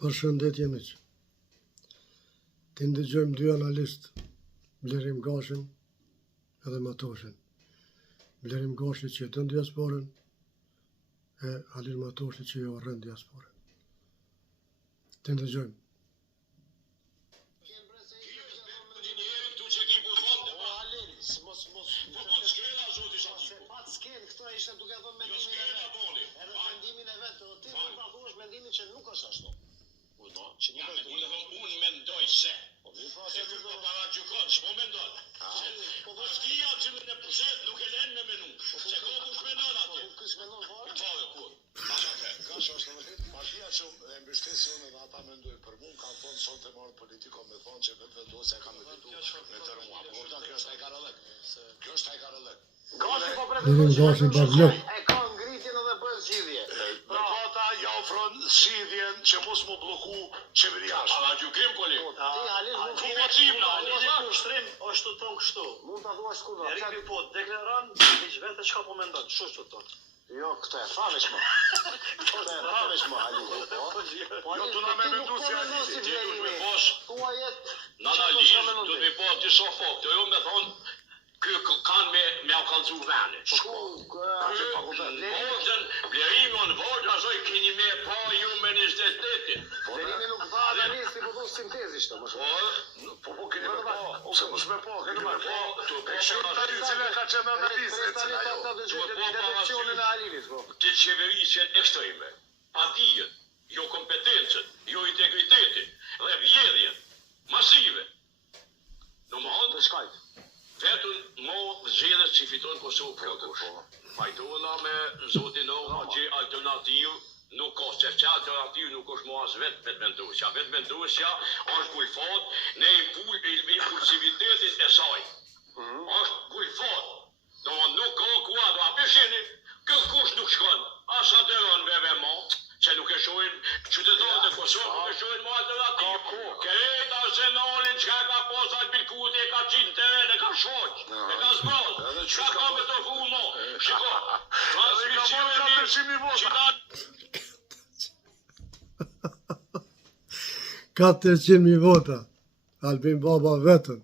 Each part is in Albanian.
Përshëndetje miq. Të ndëgjojmë dy analistë, Blerim Gashin edhe Matoshin. Blerim Gashi që jeton diasporën e Alir Matoshi që jo rrën diasporën. Të ndëgjojmë. Që nuk është ashtu. Unë mendoj se po paragjykon, s'po mendon. Partia që në puset nuk e lën me menu. Se ko kush mendon atë? Kush mendon fare? Po, kur. Gashi është vërtet partia që e mbështesi unë dhe ata mendojnë për mua, kanë thonë sot e marrë politiko me thonë që vetë vendosja ka me fitu me tërë mua. Por kjo është hajkarëllëk. Kjo është hajkarëllëk. Gashi po pretendon e ka ngritjen edhe bën zgjidhje. Ja ofron zgjidhjen që mos mu bloku qeveria. A gjykim koli? Ti Halil nuk ke ushtrim, është të thonë kështu. Mund ta thuash kur do. Eripi po deklaron veç vetë çka po mendon. Ç'është të thotë? Jo, këtë e thavesh më. Këtë e thavesh më Halil. Jo tu na më mendu si Halil. Ti duhet me bosh. Tua jet. Në analizë do të po ti shoh fakte. Jo më thon kanë me avkallëzu vene. Blerimon, Vogla, zoj, keni me pa ju me 28. Blerimi nuk tha analisti, po du sintezisht. Po, keni me pa. Ose mos me pa, keni me pa. E shumë tani cile ka qenë analisti. Të qeverisjen ekstreme, patijen, jo kompetencen, jo integritetin, dhe vjedhjen, masive. Në më handë të shkajt. Vetën mo zgjedhës që fiton Kosovë prokush. Pajtohëna me zotin Oma që alternativë nuk ka, se që alternativë nuk është mo as vetë vendosja. Vetë vendosja është gulfat në impulsivitetin e saj. është gulfat. Do nuk ka kuadra. Pesheni, këtë kush nuk shkon. Asa dëron VVMA, që nuk e shohin qytetarët e Kosovë, nuk e shohin mo alternativë. Kërejt arsenalin që ka posa Bilkuti e ka qinë teren, e ka shoq, e ka zbaz. Që ka me të fu mo? Shiko, transmisioni 400.000 vota. Albin Baba vetën.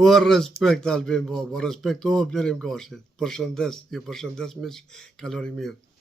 U respekt Albin Baba, respektohu Blerim Gashi. Përshëndes, ju përshëndes miq, kalori mirë.